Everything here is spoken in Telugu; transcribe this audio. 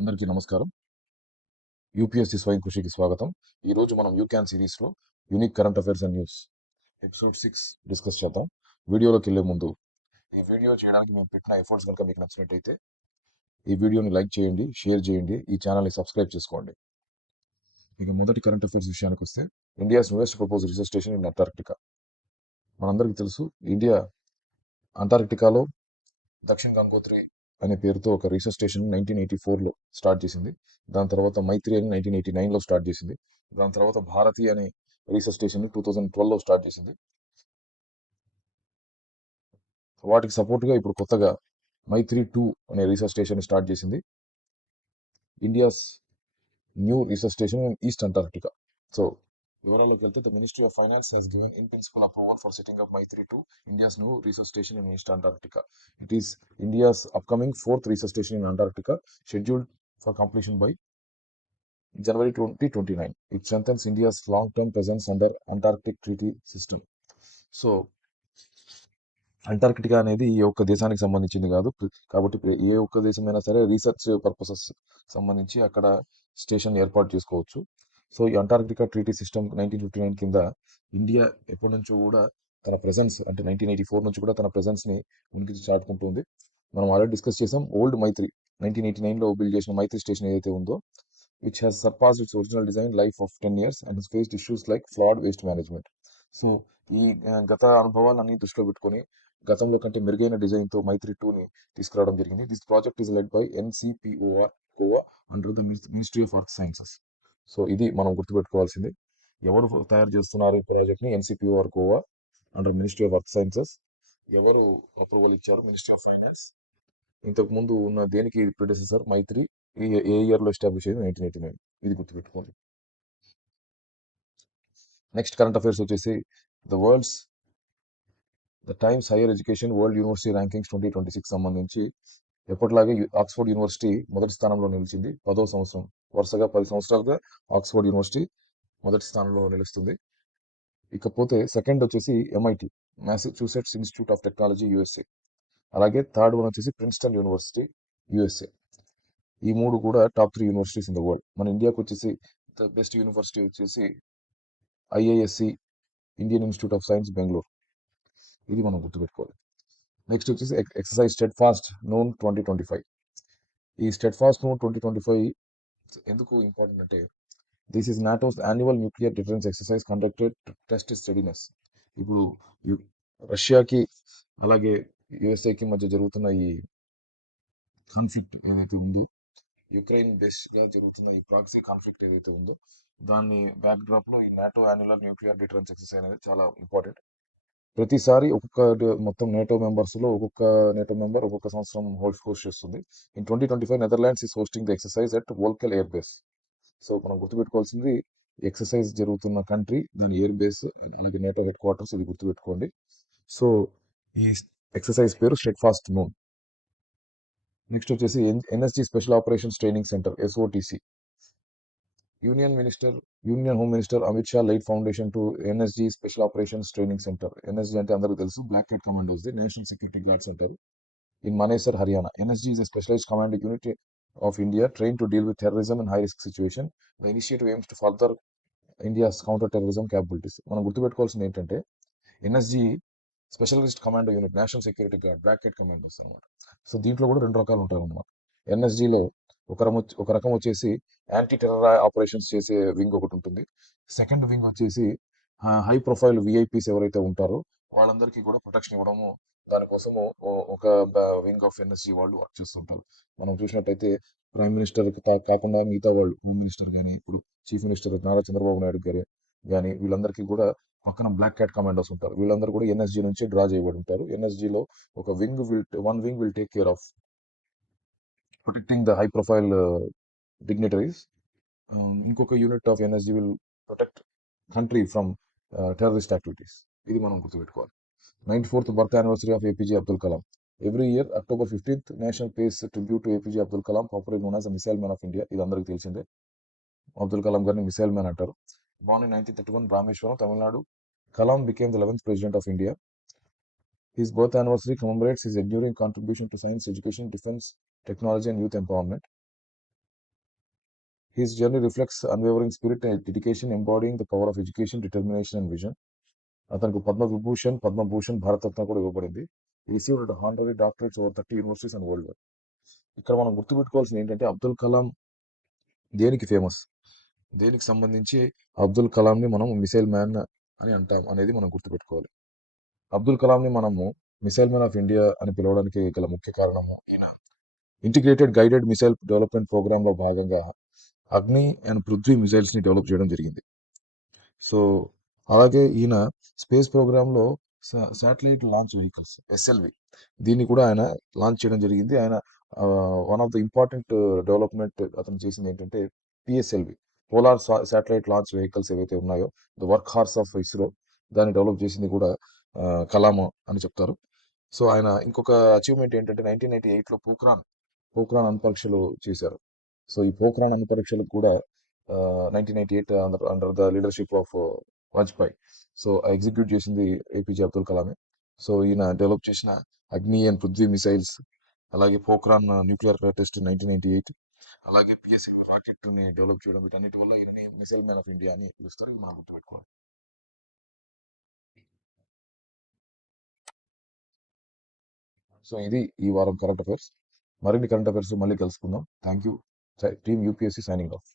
అందరికీ నమస్కారం. యూపీఎస్సీ స్వయం కృషికి స్వాగతం. ఈరోజు మనం యూ క్యాన్ సిరీస్లో unique current affairs and news episode 6 discuss చేద్దాం. వీడియోలోకి వెళ్ళే ముందు ఈ వీడియో చేయడానికి మేము పెట్టిన ఎఫర్ట్స్ కనుక మీకు నచ్చినట్టయితే ఈ వీడియోని లైక్ చేయండి, షేర్ చేయండి, ఈ ఛానల్ని సబ్స్క్రైబ్ చేసుకోండి. ఇక మొదటి కరెంట్ అఫైర్స్ విషయానికి వస్తే, India's newest propose research station in Antarctica. మనందరికీ తెలుసు, ఇండియా అంటార్క్టికాలో దక్షిణ గంగోత్రి అనే పేరుతో ఒక రీసెర్చ్ స్టేషన్ 1984లో స్టార్ట్ చేసింది. దాని తర్వాత మైత్రి అని 1989లో స్టార్ట్ చేసింది. దాని తర్వాత భారతి అనే రీసెర్చ్ స్టేషన్ 2012లో స్టార్ట్ చేసింది. వాటికి సపోర్ట్గా ఇప్పుడు కొత్తగా మైత్రి 2 అనే రీసెర్చ్ స్టేషన్ స్టార్ట్ చేసింది. India's new research station in east Antarctica. So వివరాల్లోకి వెళ్తే, the ministry of finance has given in principle approval for setting up Maitri 2, India's new research station in East Antarctica. It is India's upcoming fourth research station in Antarctica, scheduled for completion by January 2029. It strengthens India's long-term presence under Antarctic Treaty System. So Antarctica అనేది ఏ ఒక్క దేశానికి సంబంధించింది కాదు. కాబట్టి ఏ ఒక్క దేశమైనా సరే రీసెర్చ్ పర్పసెస్ సంబంధించి అక్కడ స్టేషన్ ఏర్పాటు చేసుకోవచ్చు. సో ఈ అంటార్కిటికా ట్రీటీ సిస్టమ్ 1959 కింద ఇండియా ఎప్పటి నుంచో కూడా తన ప్రెజెన్స్, అంటే 1984 నుంచి కూడా తన ప్రెజెన్స్ని ఉనికి చాటుకుంటుంది. మనం ఆల్రెడీ డిస్కస్ చేసాం. ఓల్డ్ మైత్రి 1989లో బిల్డ్ చేసిన మైత్రి స్టేషన్ ఏదైతే ఉందో, which has surpassed its original design life of 10 years and has faced issues like flawed waste management. So ఈ గత అనుభవాలన్నీ దృష్టిలో పెట్టుకొని గతంలో కంటే మెరుగైన డిజైన్తో మైత్రి 2ని తీసుకురావడం జరిగింది. This project is led by NCPOR Goa under the ministry of earth sciences. So ఇది మనం గుర్తుపెట్టుకోవాల్సింది. ఎవరు తయారు చేస్తున్నారు ఈ ప్రాజెక్ట్ని? NCPOR Goa under ministry of earth sciences. ఎవరు అప్రూవల్ ఇచ్చారు? Ministry of finance. ఇంతకు ముందు ఉన్న దేనికి ప్రిడెసెసర్ మైత్రి ఏ ఇయర్లో ఎస్టాబ్లిష్ అయింది? 1989. ఇది గుర్తుపెట్టుకోండి. నెక్స్ట్ కరెంట్ అఫైర్స్ వచ్చేసి, the times higher education world university rankings 2026 సంబంధించి ఎప్పటిలాగే ఆక్స్ఫర్డ్ యూనివర్సిటీ మొదటి స్థానంలో నిలిచింది. 10వ సంవత్సరం వరుసగా 10 సంవత్సరాలుగా ఆక్స్ఫర్డ్ యూనివర్సిటీ మొదటి స్థానంలో నిలుస్తుంది. ఇకపోతే సెకండ్ వచ్చేసి MIT, Massachusetts institute of technology, USA. అలాగే థర్డ్ వన్ వచ్చేసి ప్రిన్స్టన్ యూనివర్సిటీ, యూఎస్ఏ. ఈ మూడు కూడా top 3 universities in the world. మన ఇండియాకి వచ్చేసి ద బెస్ట్ యూనివర్సిటీ వచ్చేసి IISc, Indian institute of science, Bengaluru. ఇది మనం గుర్తుపెట్టుకోవాలి. నెక్స్ట్ వచ్చేసి ఎక్సర్సైజ్ స్టెడ్ ఫాస్ట్ నూన్ 2025. ఈ స్టెడ్ ఫాస్ట్ నూన్ 2025 ఎందుకు ఇంపార్టెంట్ అంటే, this is NATO's annual nuclear difference exercise conducted to test its readiness. ఇప్పుడు రష్యాకి అలాగే యుఎస్ఏకి మధ్య జరుగుతున్న ఈ కాన్ఫ్లిక్ట్ ఏదైతే ఉందో, యుక్రెయిన్ బేస్గా జరుగుతున్న ఈ ప్రాక్సీ కాన్ఫ్లిక్ట్ ఏదైతే ఉందో, దాన్ని బ్యాక్ డ్రాప్లో ఈ NATO annual nuclear difference exercise అనేది చాలా ఇంపార్టెంట్. ప్రతిసారి మొత్తం నేటో మెంబర్స్లో ఒక్కొక్క నేటో మెంబర్ ఒక్కొక్క సంవత్సరం హోస్ట్ చేస్తుంది. In 2025 Netherlands is hosting the exercise at Volkel air base. So మనం గుర్తుపెట్టుకోవాల్సింది, ఎక్సర్సైజ్ జరుగుతున్న కంట్రీ, దాని ఎయిర్ బేస్, అలాగే నేటో హెడ్ క్వార్టర్స్, ఇది గుర్తుపెట్టుకోండి. సో ఈ ఎక్సర్సైజ్ పేరు స్టెడ్ ఫాస్ట్ నూన్. నెక్స్ట్ వచ్చేసి NSG special operations training centre, SOTC. Union home minister Amit Shah laid foundation to NSG special operations training centre. NSG అంటే అందరికీ తెలుసు, black head commandos, the national security guards అంటారు, in Manesar, Haryana. NSG is a specialized command unit of India trained to deal with terrorism and high-risk situation. The initiative aims to further India's counter-terrorism capabilities. మనం గుర్తుపెట్టుకోవాల్సింది ఏంటంటే, NSG specialist commando unit, national security guard, black head commandos అనమాట. సో దీంట్లో కూడా 2 రకాలు ఉంటాయి అన్నమాట. ఎన్ఎస్జిలో ఒక రకం వచ్చేసి యాంటీ టెర్రర్ ఆపరేషన్స్ చేసే వింగ్ ఒకటి ఉంటుంది. సెకండ్ వింగ్ వచ్చేసి హై ప్రొఫైల్ విఐపీస్ ఎవరైతే ఉంటారో వాళ్ళందరికీ కూడా ప్రొటెక్షన్ ఇవ్వడము, దానికోసము ఒక వింగ్ ఆఫ్ ఎన్ఎస్జి వాళ్ళు వర్క్ చేస్తుంటారు. మనం చూసినట్టయితే ప్రైమ్ మినిస్టర్ కాకుండా మిగతా వాళ్ళు, హోమ్ మినిస్టర్ కానీ, ఇప్పుడు చీఫ్ మినిస్టర్ నారా చంద్రబాబు నాయుడు గారు కానీ, వీళ్ళందరికీ కూడా పక్కన బ్లాక్ క్యాట్ కమాండోస్ ఉంటారు. వీళ్ళందరూ కూడా ఎన్ఎస్జి నుంచి డ్రా చేయబడి ఉంటారు. ఎన్ఎస్జిలో ఒక one wing will take care of protecting the high profile dignitaries. ఇంకొక unit of NSG will protect country from terrorist activities. ఇది మనం గుర్తుపెట్టుకోవాలి. 94th birth anniversary of APJ Abdul Kalam. Every year October 15th national pays tribute to APJ Abdul Kalam, popularly known as the missile man of India. ఇది అందరికీ తెలిసిందే. అబ్దుల్ కలాం గారిని మిసైల్ మ్యాన్ అంటారు. Born in 1931, Rameswaram, Tamil Nadu, Kalam became the 11th president of India. His birth anniversary commemorates his enduring contribution to science, education, defense, technology, and youth empowerment. His journey reflects unwavering spirit and dedication embodying the power of education, determination and vision. అతనికి పద్మవిభూషణ్, పద్మభూషణ్, భారతరత్న కూడా ఇవ్వబడింది. Received honorary doctorates over 30 universities and worldwide. ఇక్కడ మనం గుర్తుపెట్టుకోవాల్సింది ఏంటంటే అబ్దుల్ కలాం దేనికి ఫేమస్, దేనికి సంబంధించి అబ్దుల్ కలాంని మనం మిసైల్ మ్యాన్ అని అంటాం అనేది మనం గుర్తుపెట్టుకోవాలి. అబ్దుల్ కలాంని మనము మిసైల్ మ్యాన్ ఆఫ్ ఇండియా అని పిలవడానికి గల ముఖ్య కారణము ఈయన integrated guided missile development programme లో భాగంగా అగ్ని అండ్ పృథ్వీ మిసైల్స్ ని డెవలప్ చేయడం జరిగింది. సో అలాగే ఈయన స్పేస్ ప్రోగ్రామ్ లో శాటిలైట్ లాంచ్ వెహికల్స్ ఎస్ఎల్వి దీన్ని కూడా ఆయన లాంచ్ చేయడం జరిగింది. ఆయన one of the important development అతను చేసింది ఏంటంటే PSLV, polar satellite launch vehicles ఏవైతే ఉన్నాయో the workhorse of ISRO, దాన్ని డెవలప్ చేసింది కూడా కలాం అని చెప్తారు. సో ఆయన ఇంకొక అచీవ్మెంట్ ఏంటంటే 1998లో పోఖ్రాన్ అణుపరీక్షలు చేశారు. సో ఈ పోఖ్రాన్ అణుపరీక్షలకు కూడా 1998 under the leadership of Vajpayee so execute చేసింది ఏపీజే అబ్దుల్ కలామే. సో ఈయన డెవలప్ చేసిన అగ్ని అండ్ పృథ్వీ మిసైల్స్, అలాగే పోఖ్రాన్ న్యూక్లియర్ టెస్ట్ 1998, అలాగే పిఎస్ఎల్ రాకెట్ ని డెవలప్ చేయడం, వీటన్నిటి వల్ల ఈయనని మిసైల్ మ్యాన్ ఆఫ్ ఇండియా అని పిలుస్తారు. ఇది మనం గుర్తుపెట్టుకోవాలి. సో ఇది ఈ వారం కరెంట్ అఫైర్స్. మరిన్ని కరెంట్ అఫైర్స్ మళ్ళీ కలుసుకుందాం. Thank you. Team UPSC signing off.